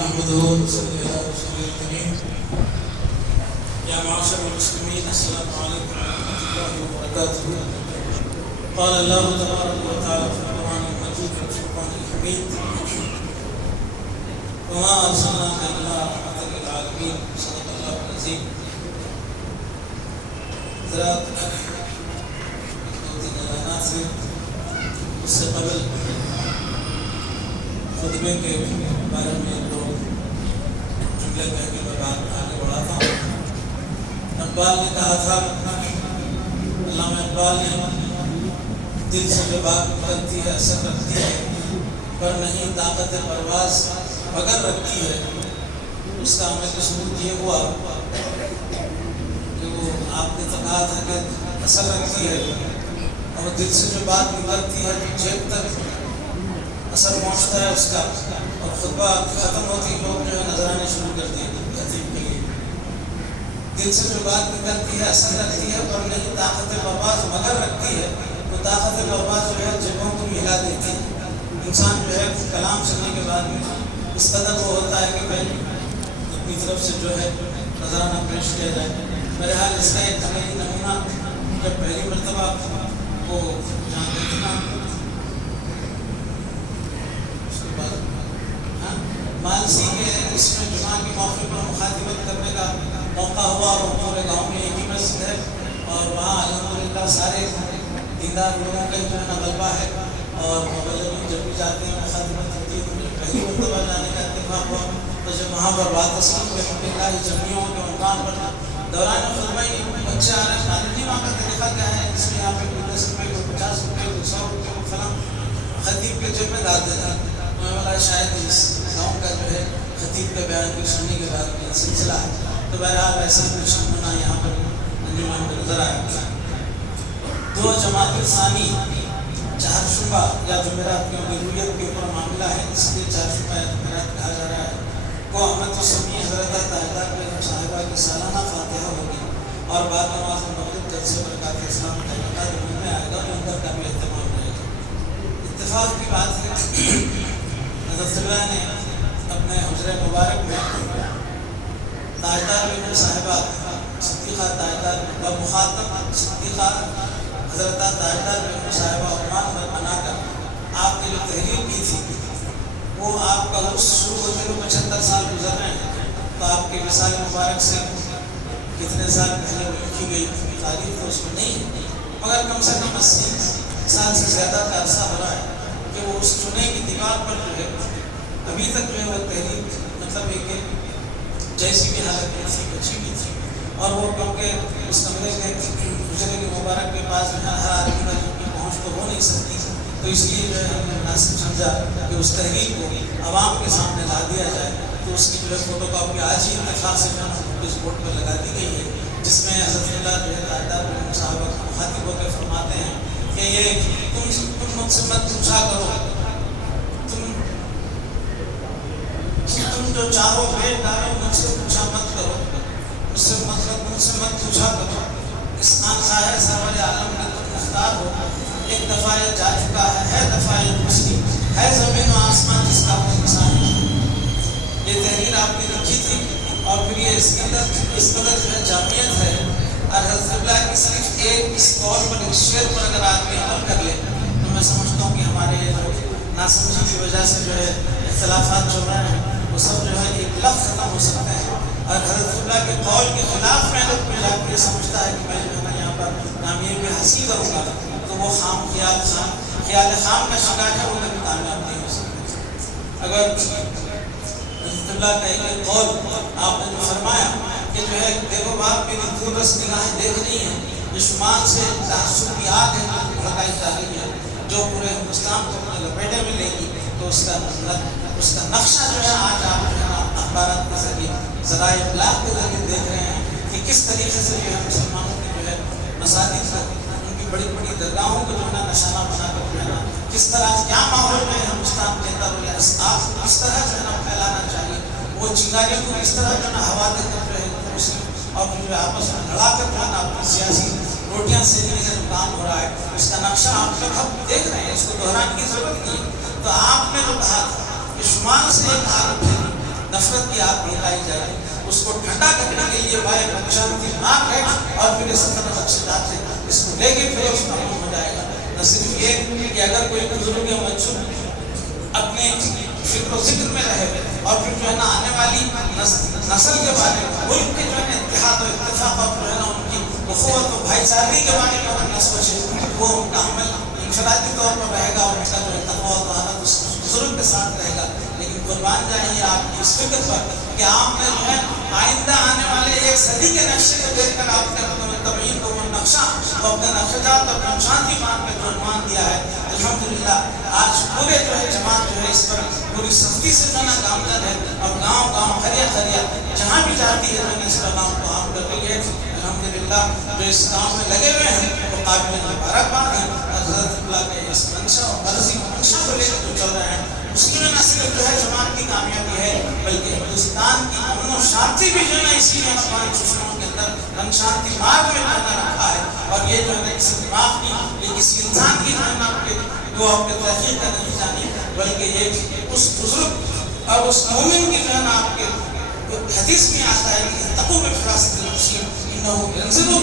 نحمده ونصلي على رسوله الكريم. يا معاشر المسلمين، السلام عليكم ورحمة الله وبركاته. قال الله تبارك وتعالى في القرآن المجيد والفرقان الحميد: وما أرسلناك إلا رحمة للعالمين. صدق الله العظيم. ذرا دو تین اعلانات سے اس سے قبل خطبے کے بارے میں دو جملے کہہ کے میں بات آگے بڑھاتا ہوں. اقبال نے کہا تھا، علامہ اقبال نے، دل سے جو بات نکلتی ہے اثر رکھتی ہے، پر نہیں طاقت پرواز مگر رکھتی ہے. اس کا ہمیں ثبوت یہ ہوا کہ وہ آپ نے تو کہا تھا کہ اثر رکھتی ہے، اور دل سے جو بات نکلتی ہے جیب تک اثر پہنچتا ہے اس کا، اور خطبہ ختم ہوتی لوگ جو ہے نظرانے شروع کر دیے خطیب کے لیے. دل سے جو بات نکلتی ہے اثر رکھتی ہے، پر نہیں طاقت پرواز مگر رکھتی ہے. تو طاقت پرواز جو ہے جگہوں کو ہلا دیتی ہے. انسان جو ہے کلام سننے کے بعد میں اس قدر وہ ہوتا ہے کہ بھائی اپنی طرف سے جو ہے نظرانہ پیش کیا جائے. بہرحال اس کا ایک عملی نمونہ جب پہلی مرتبہ وہ جہاں دیکھنا مانسی کے اس میں جمعہ کے موقع پر مخاطبت کرنے کا موقع ہوا، اور پورے گاؤں میں ایک ہی مسجد ہے، اور وہاں الحمدللہ سارے دیندار لوگوں کا جو ہے نا غلبہ ہے، اور مبلغین جب بھی جاتے ہیں مخاطبت ہوتی ہے. تو مجھے پہلی مرتبہ جانے کا اتفاق ہوا. تو جب وہاں پر بات اسلام الحمدللہ جمعیوں کے عنوان پر دوران خطبہ بچے آ رہے ہیں، معلوم نہیں وہاں کا طریقہ کیا ہے، اس میں یہاں پہ کوئی 10 روپئے کوئی 50 روپئے کوئی 100 روپئے کوئی فلاں خطیب کے جیب میں ڈال دیتا. میں بولا شاید اس گاؤں کا جو ہے خطیب کا بیان کو سننے کے بعد میں سلسلہ ہے. تو بہرحال ایسا کچھ نمونہ یہاں پر انجمن میں نظر آیا. دو جماعت ثانی چہارشنبہ یا جمعرات کی ضروریت کے اوپر معاملہ ہے، اس لیے چہارشنبہ یا جمعرات کہا جا رہا ہے. وہ احمد السمی حضرت طاہرہ بیگم صاحبہ کی سالانہ فاتحہ ہوگی، اور بعد نماز مغرب جلسے برکات اسلام کا انعقاد میں آئے گا. لنگر کا بھی اہتمام رہے گا. اتفاق کی بات ہے، حضرت اللہ نے اپنے حجرہ مبارک میں تاجدار بیگم صاحبہ صدیقہ تاجدار بمخاطب صدیقہ حضرت تاجدار بیگم صاحبہ عنوان پر بنا کر آپ نے جو تحریر کی تھی، وہ آپ کا عرص شروع ہوتے ہوئے 75 سال گزر رہے ہیں. تو آپ کے وصال مبارک سے کتنے سال پہلے وہ لکھی گئی تاریخ تو اس میں نہیں ہے، مگر کم سے کم 80 سال سے زیادہ کا عرصہ ہو رہا ہے کہ وہ اس چنے کی دیوار پر جو ہے ابھی تک جو ہے وہ تحریر مطلب ہے کہ جیسی بھی حالت میں تھی اچھی بھی تھی. اور وہ کیونکہ اس کمرے کے حجرے کے مبارک کے پاس جو ہے ہر آدمی کا کی پہنچ تو ہو نہیں سکتی، تو اس لیے جو ہے ہم نے مناسب سمجھا کہ اس تحریر کو عوام کے سامنے لا دیا جائے. تو اس کی جو ہے فوٹو کاپی آج ہی اتفاق سے جو ہے نوٹس بورڈ پر لگا دی گئی ہے، جس میں حضرت اللہ جو ہے تاجدار بیگم صاحبہ مخاطب ہو کے فرماتے ہیں کہ یہ تم مجھ سے مت پوچھا کرو، تم جو چاہو بیٹ ڈالو، مجھ سے پوچھا مت کرو، مجھ سے مت پوچھا کرو. اس خانقاہ سرور عالم کے تم مختار ہو. ایک دفعہ یہ جا چکا ہے دفعہ یہ دوسری ہے، زمین و آسمان جس کا کوئی مثال نہیں. یہ تحریر آپ نے لکھی تھی، اور پھر یہ اس کے اندر اس قدر جو ہے جامعیت ہے. اور حضرت اللہ کی صرف ایک اس قول پر اس شعر پر اگر آدمی عمل کر لے تو میں سمجھتا ہوں کہ ہمارے ناسمجھی کی وجہ سے جو ہے اختلافات چل رہے ہیں وہ سب جو ہے ایک لفظ ختم ہو سکتے ہیں. اور حضرت اللہ کے قول کے خلاف میں اگر کوئی جا کے سمجھتا ہے کہ میں جو ہے نا یہاں پر کامیابی حاصل کروں گا، تو وہ خیال خام کا شکار ہے، وہ کبھی کامیاب نہیں ہو سکتا. اگر حضرت اللہ کا ایک قول آپ نے جو فرمایا کہ جو ہے دیکھو باپ میری دور رس نگاہیں دیکھ رہی ہیں، جو شمال سے تعصب کی آگ ہے جو بھڑکائی جا رہی ہے، جو پورے ہندوستان کو اپنے لپیٹے میں لے گی. تو اس کا نقشہ جو ہے آج آپ جو ہے نا اخبارات کے ذریعے ذرائع ابلاغ کے ذریعے دیکھ رہے ہیں کہ کس طریقے سے جو ہے مسلمانوں کی جو ہے مساجد کو، ان کی بڑی بڑی درگاہوں کو جو ہے نا نشانہ بنا کر جو ہے نا کس طرح کیا ماحول میں ہندوستان کے اندر آپ کس طرح جو ہے نا پھیلانا چاہیے، وہ چنگاریوں کو کس طرح جو ہے نا ہوا دے کر جو ہے اور جو ہے آپس میں لڑا کر جو ہے نا اپنی سیاسی روٹیاں سیکھنے کا جو کام ہو رہا ہے، اس کا نقشہ آپ لوگ ہم دیکھ رہے ہیں. اس کو دہرانے کی ضرورت نہیں ہے. تو آپ نے جو کہا تھا کہ شمال سے ایک آگ اٹھے گی، نفرت کی آگ بھڑکائی جائے گی، اس کو ٹھنڈا کرنے کے لیے بھائی شانتی مار ہے اور پھر اس طرح نقشدات سے اس کو لے کے پھر اس کا ہو جائے گا۔ نہ صرف یہ کہ اگر کوئی بزرگ یا منصوب اپنے فکر و ذکر میں رہے اور پھر جو ہے نا آنے والی نسل کے بارے میں ملک کے جو ہے نا اتحاد و اتفاق اور جو ہے نا ان کی اخوت و بھائی چارگی کے بارے میں اگر نہ سوچے، وہ ان کا عمل انفرادی طور پر رہے گا اور ان کا جو ہے تقویٰ و طہارت اس بزرگ کے ساتھ رہے گا۔ لیکن قربان جائیں آپ کی اس فکر پر کہ آپ نے جو ہے آئندہ آنے والے ایک صدی کے نقشے کو دیکھ کر آپ نے اپنے متبعین کو وہ نقشہ وہ اپنے نقشات اور نقشاتی مان پہ جو عنوان دیا ہے، الحمدللہ آج پورے جو ہے جماعت جو ہے اس پر پوری سختی سے جو ہے گامزن ہے اور گاؤں گاؤں خریا خریا جہاں بھی جاتی ہے جو اس پیغام کو عام کر رہی ہے۔ الحمدللہ جو اس کام میں لگے ہوئے ہیں وہ قابل مبارکباد ہیں، حضرت اللہ کے اس منشا اور مرضی منشا کو لے کے جو چل رہے ہیں، اس میں نہ صرف جو ہے جماعت کی کامیابی ہے بلکہ ہندوستان کی امن و شانتی بھی جو ہے اسی میں افغان دشمنوں کے اندر ہم شانتی مارگ میں رکھا ہے۔ اور یہ جو ہے کسی دماغ کی یہ کسی انسان کی جو ہے جو آپ کے تحقیق کا نہیں جانی، بلکہ یہ اس بزرگ اور اس مومن کی جو ہے نا آپ کے حدیث میں آتا ہے کہ تقو میں فراست المسلم انہو ینظروا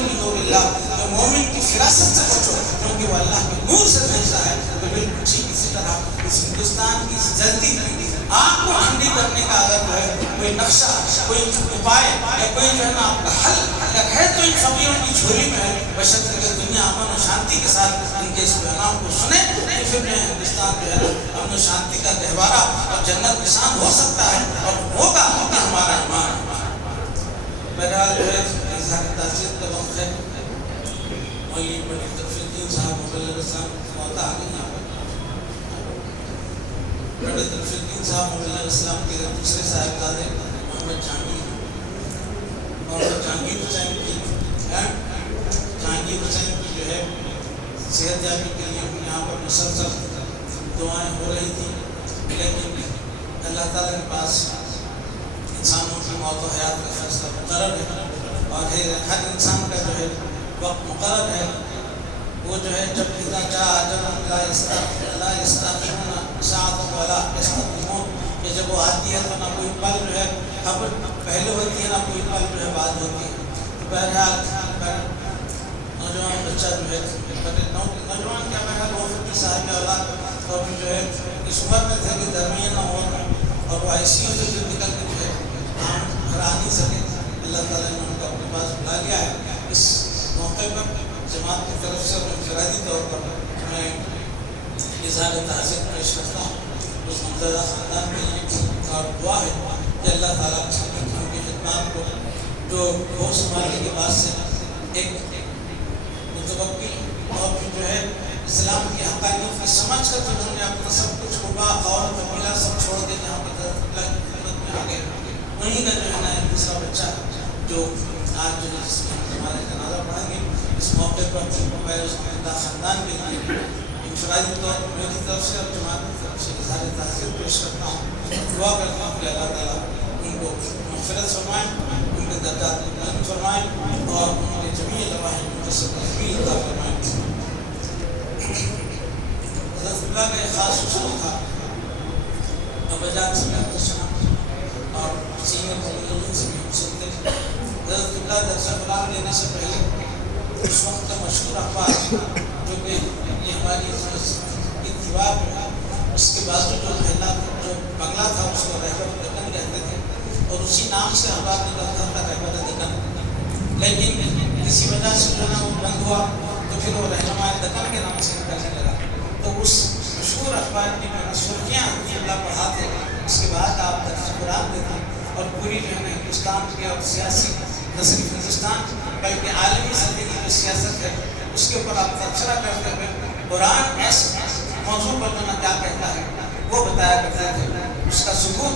لنور اللہ، جو مومن کی فراست سے بچو کیونکہ وہ اللہ کے نور سے بچتا ہے۔ تو بالکل ٹھیک اسی طرح اس ہندوستان کی جلدی آگ کو ٹھنڈی کرنے کا اگر جو ہے کوئی نقشہ کوئی اپائے یا کوئی جو ہے نا آپ کا حل اگر ہے تو ان فقیروں کی جھولی میں ہے، بشرط کہ دنیا امن و شانتی کے ساتھ ان کے اس پیغام کو سنے تو پھر جو ہے ہندوستان جو ہے امن و شانتی کا گہوارہ اور جنت نشان ہو سکتا ہے اور ہوگا کیونکہ ہمارا ایمان۔ بہرحال جو ہے اظہار تعزیت کا وقت ہے، اور یہ بڑی تفصیل صاحب مبلغ اسلام موتا آ گئی یہاں پر بڑے تفصیل صاحب مبلغ اسلام کے دوسرے صاحبزادے محمد جہانگیر حسین کی جو ہے صحت یابی کے لیے یہاں پر مسلسل دعائیں ہو رہی تھیں، لیکن اللہ تعالیٰ کے پاس انسانوں کی موت و حیات کا فیصلہ مقرر ہے اور ہر انسان کا جو ہے وقت مقرر ہے۔ وہ جو ہے جب اذا جاء اجلهم لا يستأخرون ساعة ولا يستقدمون، کہ جب وہ آتی ہے تو نہ کوئی پل جو ہے خبر پہلے ہوتی ہے نہ کوئی پل جو ہے بعد ہوتی ہے۔ بہرحال نوجوان بچہ جو ہے نوجوان کیا بہرحال وہ خود کی صاحب اولاد اور جو ہے اس عمر میں تھے کہ درمیان نہ ہو اور وہ ICU سے جو نکل کے جو ہے گھر آ نہیں سکے، اللہ تعالیٰ نے ان کو اپنے پاس بلا لیا ہے۔ اس موقع پر جماعت کی طرف سے اور انفرادی طور پر میں اظہار تعزیت پیش کرتا ہوں اس ممتازہ خاندان کے لیے اور دعا ہے کہ اللہ تعالیٰ ان کی خدمات کو جو ہوش سنبھالنے کے بعد سے ایک متوقع اور پھر جو ہے اسلام کی حقانیت کی سمجھ کر جو انہوں نے اپنا سب کچھ قبا قول قبیلہ سب چھوڑ کے جہاں پر اللہ کی خدمت میں آ گئے، وہیں کا جو ہے نا دوسرا بچہ جو آج جو ہے جس میں ہمارے جنازہ پڑھیں گے، اس موقع پر میں اس خاندان کے لیے انفرادی طور پر میری طرف سے اور جماعت کی طرف سے اظہار تعزیت پیش کرتا ہوں، دعا کرتا ہوں کہ اللہ تعالیٰ ان کو مغفرت فرمائیں، ان کے درجات بلند فرمائیں اور ان کے جمیع لواحق میں سے تکمیل عطا فرمائیں۔ حضرت اللہ کا ایک خاص اصول تھا، ابا جان سے میں پوچھنا اور سینئر مبلغین سے بھی سنتے تھے۔ حضرت اللہ درس قرآن لینے سے پہلے اس وقت کا مشہور اخبار جو کہ یہ ہماری اتباع ہے، اس کے بعد جو پہلا جو بنگلہ تھا اس کو رہبر دکن کہتے تھے اور اسی نام سے اخبار نکلتا تھا رہبر دکن، لیکن کسی وجہ سے جو ہے نا وہ بند ہوا تو پھر وہ رہنما دکن کے نام سے نکلنے لگا۔ تو اس مشہور اخبار کی میں نے سرخیاں اللہ پڑھاتے، اس کے بعد آپ درس قرآن دیتے اور پوری جو ہے نا ہندوستان کے اور سیاسی نہ صرف ہندوستان بلکہ عالمی زندگی جو سیاست ہے اس کے اوپر آپ تبصرہ کرتے ہوئے قرآن اس موضوع پر جو کیا کہتا ہے وہ بتایا کرتے تھے۔ اس کا ثبوت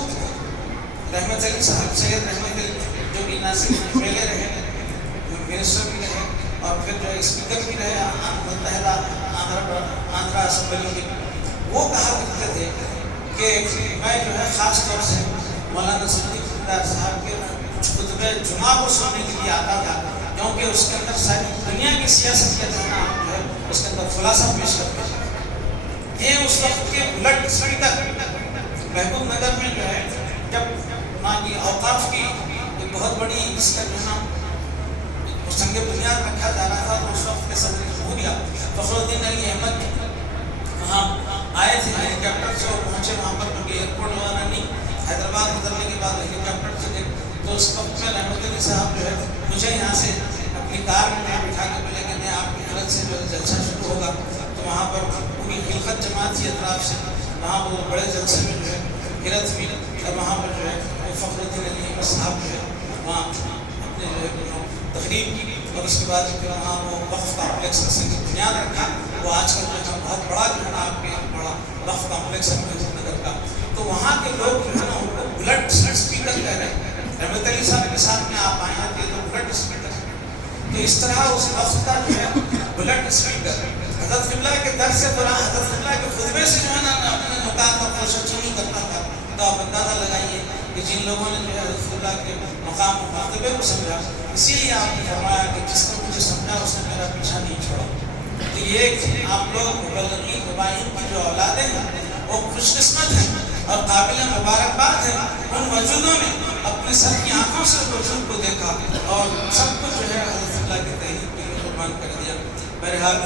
رحمت علی صاحب سید رحمت علی جو کہ نہ صرف پہلے رہے منسٹر بھی رہے اور پھر جو اسپیکر بھی رہے متحدہ آندھرا اسمبلی کے، وہ کہا کرتے تھے کہ میں جو ہے خاص طور سے مولانا صدیق صاحب کے خطبہ جمعہ کو سننے کے لیے آتا تھا کیونکہ اس کے اندر ساری دنیا کی سیاست کا جو ہے اس کے اندر خلاصہ پیش کرتے ہیں۔ یہ اس وقت کے بلٹ اسپیکر محبوب نگر میں جو ہے جب وہاں کی اوقاف کی ایک بہت بڑی اس کا جو ہے نا سنگ بنیاد رکھا جا رہا تھا، تو اس وقت کے صدر جمہوریہ فخر الدین علی احمد وہاں آئے تھے ہیلی کاپٹر سے، اور پہنچے وہاں پر، کیونکہ ایئرپورٹ والا نہیں، حیدرآباد اترنے کے بعد ہیلی کاپٹر سے گئے. تو اس وقت میں رحمت علی صاحب جو ہے مجھے یہاں سے اپنی کار میں بٹھا کے ملے کہ آپ کی حالت سے جو ہے جلسہ شروع ہوگا. تو وہاں پر پوری خلقت جماعت تھی اطراف سے، وہاں وہ بڑے جلسے میں جو ہے حیرت ہوئی، اور وہاں پر جو ہے وہ فخر الدین علی احمد صاحب جو ہے وہاں اپنے جو ہے تقریب کی، اور اس کے بعد وہاں وہ وقف کامپلیکس کا سنگ بنیاد رکھا. وہ آج کل جو ہے بہت بڑا جو ہے نا آپ کے بڑا وقف کامپلیکس ہے محمود نگر کا. تو وہاں کے لوگ جو ہے نا ان کو بلٹ اسپیکر کہہ رہے ہیں. رحمت علی صاحب کے ساتھ میں آپ آئے ہیں تو بلٹ اسپیکر. تو اس طرح اس وقت کا جو ہے بلٹ اسپیکر حضرت قبلہ کے در سے قرآن، حضرت قبلہ کے خطبے سے جو ہے نا اپنے نکات اور کوششیں کرتا تھا. تو آپ اندازہ لگائیے کہ جن لوگوں نے جو ہے حضرت قبلہ کے مقام و مرتبے کو سمجھا، اسی لیے آپ نے فرمایا کہ جس نے مجھے سمجھا اس نے میرا پیچھا نہیں چھوڑا. تو یہ آپ لوگ مبلغین مباین کی جو اولادیں ہیں وہ خوش قسمت ہیں اور قابل مبارکباد ہیں. ان وجودوں نے اپنے سر کی آنکھوں سے وجود کو دیکھا اور سب کچھ جو ہے حضرت اللہ کی تحریک کے لیے قربان کر دیا. بہرحال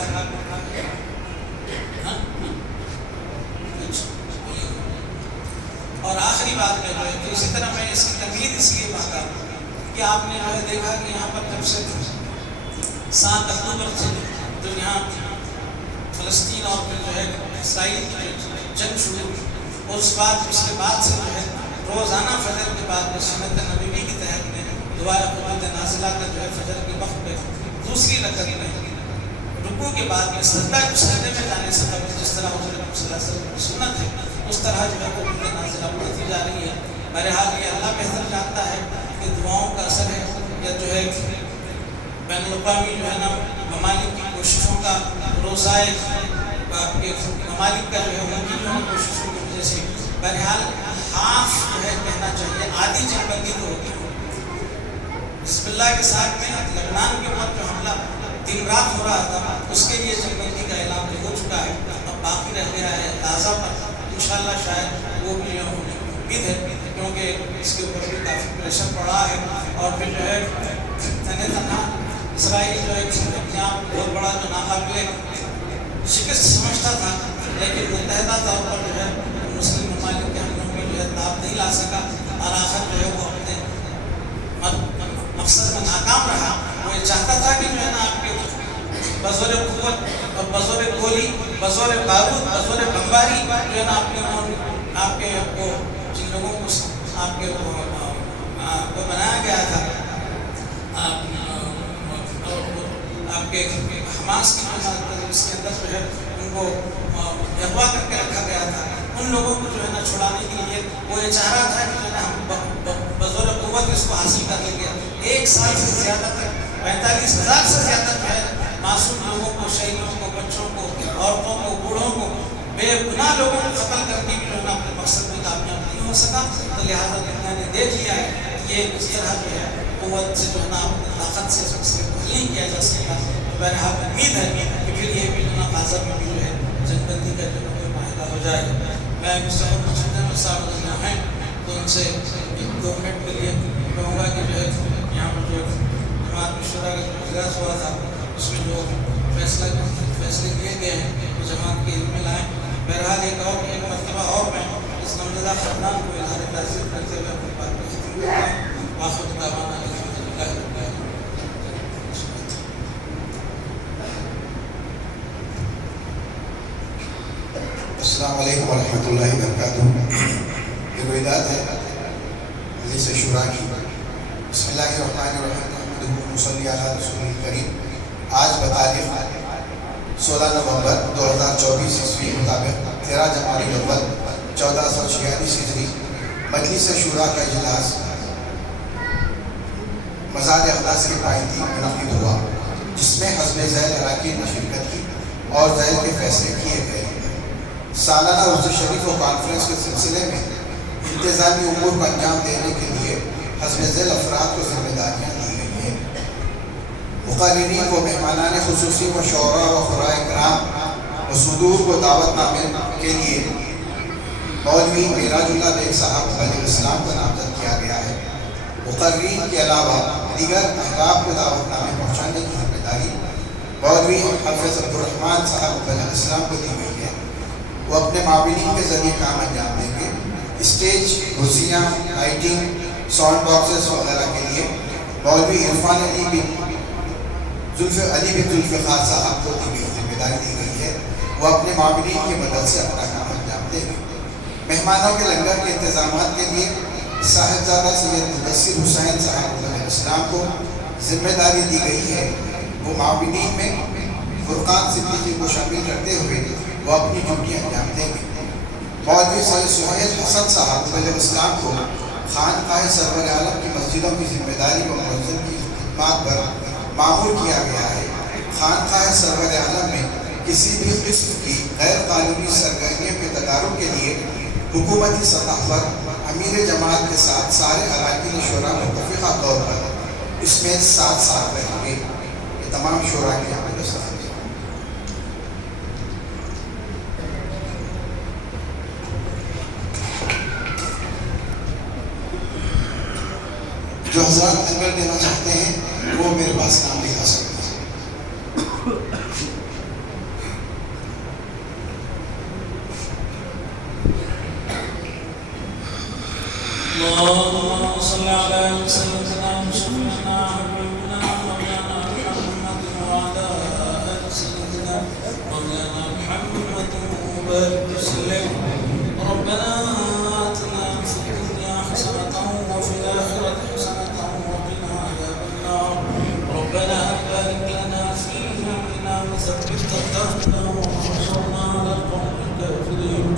اور آخری بات میں جو ہے تو اسی طرح میں اس کی تمہید اس لیے پاتا کہ آپ نے جو ہے دیکھا کہ یہاں پر جب سے 7 اکتوبر سے جو یہاں فلسطین اور پھر جو ہے اسرائیل کی جنگ شروع ہوئی، اور اس کے بعد سے جو ہے روزانہ فجر کے بعد میں سنت نبوی کے تحت میں دعائے قنوت نازلہ کا جو ہے فجر کے وقت پہ دوسری رکعت میں رکوع کے بعد میں سجدے میں جانے سے قبل جس طرح حضور صلی اللہ علیہ وسلم کی سنت ہے اس طرح جو ہے قنوت نازلہ پڑھتی جا رہی ہے. بہرحال یہ اللہ بہتر جانتا ہے کہ دعاؤں کا اثر ہے یا جو ہے بین الاقوامی جو ہے نا ممالک کی کوششوں کا روزائے آپ کے ممالک کا جو ہے ان کی جو ہے کوششوں کی وجہ سے. بہرحال ہاف جو ہے کہنا چاہیے آدھی جنگ بندی تو ہوگی. بسم اللہ کے ساتھ میں لبنان کے اوپر جو حملہ دن رات ہو رہا تھا اس کے لیے جنگ بندی کا اعلان ہو چکا ہے. اب باقی رہ گیا ہے تازہ پر، انشاءاللہ شاید وہ بھی ہونے کی امید ہے کیونکہ اس کے اوپر بھی کافی پریشر پڑا ہے. اور پھر جو ہے تنہا اسرائیل جو ہے یہاں بہت بڑا جو ناقابل شکست سمجھتا تھا، لیکن متحدہ طور پر جو ہے مسلم ممالک کے حملوں میں جو ہے تاب نہیں لا سکا، اور آخر جو ہے وہ اپنے مقصد میں ناکام رہا. وہ یہ چاہتا تھا کہ جو ہے نا آپ کے بزور قوت اور بزور گولی، بزور بارود، بزور بمباری جو ہے نا آپ کے کو جن لوگوں کو آپ کے کو بنایا گیا تھا آپ کے حماس کی اس کے اندر جو ہے ان کو اغوا کر کے رکھا گیا تھا، ان لوگوں کو جو ہے نا چھڑانے کے لیے وہ یہ چاہ رہا تھا کہ جو ہے نا ہم بزور قوت اس کو حاصل کر لیں گے. 1 سال سے زیادہ تک 45,000 سے زیادہ جو ہے معصوم لوگوں کو، شہیدوں کو، بچوں کو، عورتوں کو، بوڑھوں کو، بے گناہ لوگوں کو قتل کر کے جو ہے نا اپنے مقصد میں کامیاب نہیں ہو سکا. تو لہٰذا دنیا نے دیکھ لیا ہے یہ اس طرح جو ہے قوت سے جو ہے نا طاقت سے حل نہیں کیا جا سکتا. بہرحال امید ہے کہ پھر یہ بھی جو ہے نا غازہ میں بھی جو ہے جنگ بندی کا جو ہے معاہدہ ہو جائے. میں مستقبل مسلم صاحب ہیں تو ان سے 2 منٹ کے لیے کہوں گا کہ جو ہے یہاں پر جو جماعت مشورہ کا جو اجلاس ہوا تھا اس میں جو فیصلے کیے گئے ہیں وہ جماعت کے علم میں لائیں. بہرحال ایک مرتبہ اور میں اس نمزدہ خاندان کو اظہار تعزیت کرتے ہوئے اپنی بات کو ختم کرتا ہوں. آخر دعوانا الحمدللہ رب العالمین. السلام علیکم ورحمۃ اللہ وبرکاتہ. یہ روایت ہے مجلس شورا کی. بسم اللہ الرحمن الرحیم. محمد صلی علی رسول الکریم. آج بتاریخ 16 نومبر 2024 عیسوی مطابق 13 جمادی الاول 1446 ہجری مجلس شورا کا اجلاس مزار اقدس کی پائیدی منعقد ہوا، جس میں حسب ذیل اراکین نے شرکت کی اور ذیل کے فیصلے کیے گئے. سالانہ عرض شریف و کانفرنس کے سلسلے میں انتظامی امور کو انجام دینے کے لیے حسب ذیل افراد کو ذمہ داریاں دی گئی ہیں. مقررین و مہمانان خصوصی و شعراء و خراء کرام و صدور کو دعوت نامے کے لیے مولوی معراج اللہ بیگ صاحب علیہ السلام کو نامزد کیا گیا ہے۔ مقررین کے علاوہ دیگر احباب کو دعوت نامے پہنچانے کی ذمہ داری مولوی حافظ عبدالرحمن صاحب علیہ السلام کو دی گئی ہے۔ وہ اپنے معاونین کے ذریعے کام انجام دیں گے۔ اسٹیج، کرسیاں، لائٹنگ، ساؤنڈ باکسز وغیرہ کے لیے مولوی عرفان علی بن ذوالفقار صاحب کو دی گئی ذمہ داری دی گئی ہے۔ وہ اپنے معاونین کی مدد سے اپنا کام انجام دیں گے۔ مہمانوں کے لنگر کے انتظامات کے لیے صاحبزادہ سید مدثر حسین صاحب علیہ السلام کو ذمہ داری دی گئی ہے۔ وہ معاونین میں فرقان صدیقی کو شامل کرتے ہوئے وہ اپنی ڈیوٹی انجام دیں گے۔ مولوی سید سہیل حسن صاحب علیہ السلام کو خانقاہ سرور عالم کی مسجدوں کی ذمہ داری و منظم کی خدمات پر معمور کیا گیا ہے۔ خانقاہ سرور عالم میں کسی بھی قسم کی غیر قانونی سرگرمیوں کے تدارک کے لیے حکومتی سطح پر امیر جماعت کے ساتھ سارے اراکین شورا متفقہ طور پر اس میں ساتھ ساتھ رہیں گے۔ یہ تمام شورا کے عمل ساتھ جو حضرات لنگر دینا چاہتے ہیں وہ میرے پاس نام لکھا سکتے ہیں۔ اللهم صل على سيدنا وشفيعنا حبيبنا مولانا محمد وعلى آل سيدنا مولانا محمد وبارك وسلم. ربنا آتنا في الدنيا حسنة وفي الآخرة حسنة وقنا عذاب النار. ربنا بارك لنا في أمرنا وثبت أقدامنا وانصرنا على القوم الكافرين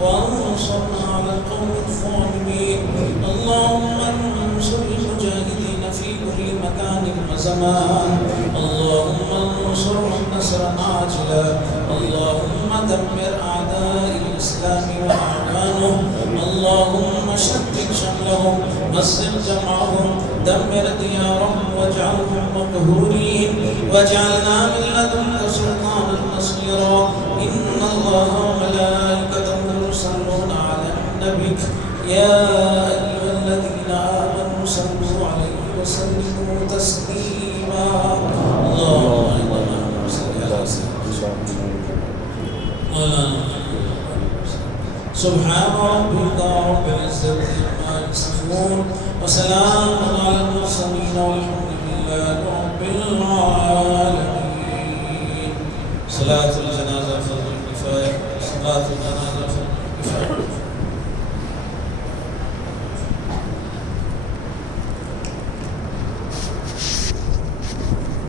وانصرنا على القوم الظالمين. اللهم انصر المجاهدين في كل مكان وزمان. اللهم انصرهم نصرا عاجلا. اللهم دمر أعداء الإسلام وأعوانهم. اللهم شتت شملهم قسم جمعهم دمر ديارهم واجعلهم مقهورين واجعلنا من لدنك سلطانا نصيرا. إن الله وملائكته يصلون على النبي يا أيها الذين آمنوا صلوا عليه وسلموا تسليما. اللهم صل على سيدنا سبحان ربك رب العزة عما يصفون وسلام على المرسلين والحمد لله رب العالمين. صلاة الجنازة فرض الكفاية. صلاة الجنازة